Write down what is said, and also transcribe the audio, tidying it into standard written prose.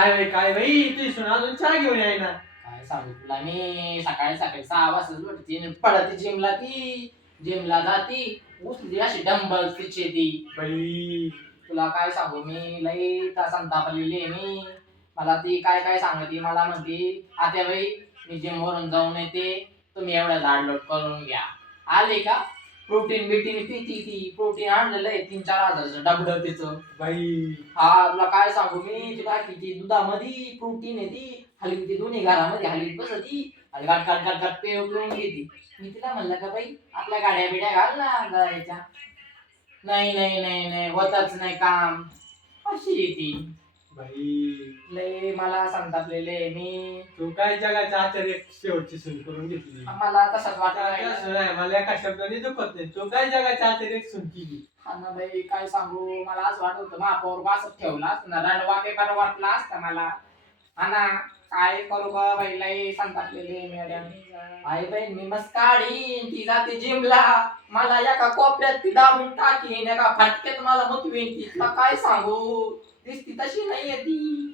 काय बाई ती सुना अजून चहा घेऊन याय ना. काय सांगू तुला मी सकाळी सकाळी 6 वाजता उठते पळते जिमला जाती उचली अशी डंबल तिचे ती. बाई तुला काय सांगू मी लई संतापलेली आहे मी. मला ती काय काय सांगते मला म्हणते आत्याबाई मी जिम वरून जाऊन येते तुम्ही एवढा झाडलोट करून घ्या. आले का प्रोटीन बिटीन पिती ती प्रोटीन आणलेलं आहे 3-4 हजाराचं डबड तिचं. बाई हा तुला काय सांगू मी ती टाकीची दुधामध्ये प्रोटीन आहे ती हलवी ती दोन्ही घरामध्ये हलवीत बसती आणि गाट गाट गाट गाट पिऊन घेते. मी तिला म्हणलं का बाई आपल्या गाड्या बिड्या घाल ना गाड्याच्या. नाही नाही नाही नाही होतच नाही काम अशी आहे ती. बाई लय मला संतापलेले मी. तू काय जगाच्या आचार्य शेवटची सून करून घेतली. मला तसंच वाटलं असं नाही, मला एका शब्दाने दुखत नाही. तू काय जगाच्या आचार्य सून केली. हा ना बाई काय सांगू मला असं वाटत होतं महापौर बासच ठेवला असतं ना रणवाके बरं वाटला असतं मला. हा ना काय करू ग बाई लय संतापलेले मॅडम. आई बहीण मी मस्त काढीन ती जाते जिमला मला एका कोपऱ्यात ती दाबून टाकीन एका फटक्यात मला मुतवीन ती. तुला काय सांगू दिसती तशी नाहीये ती.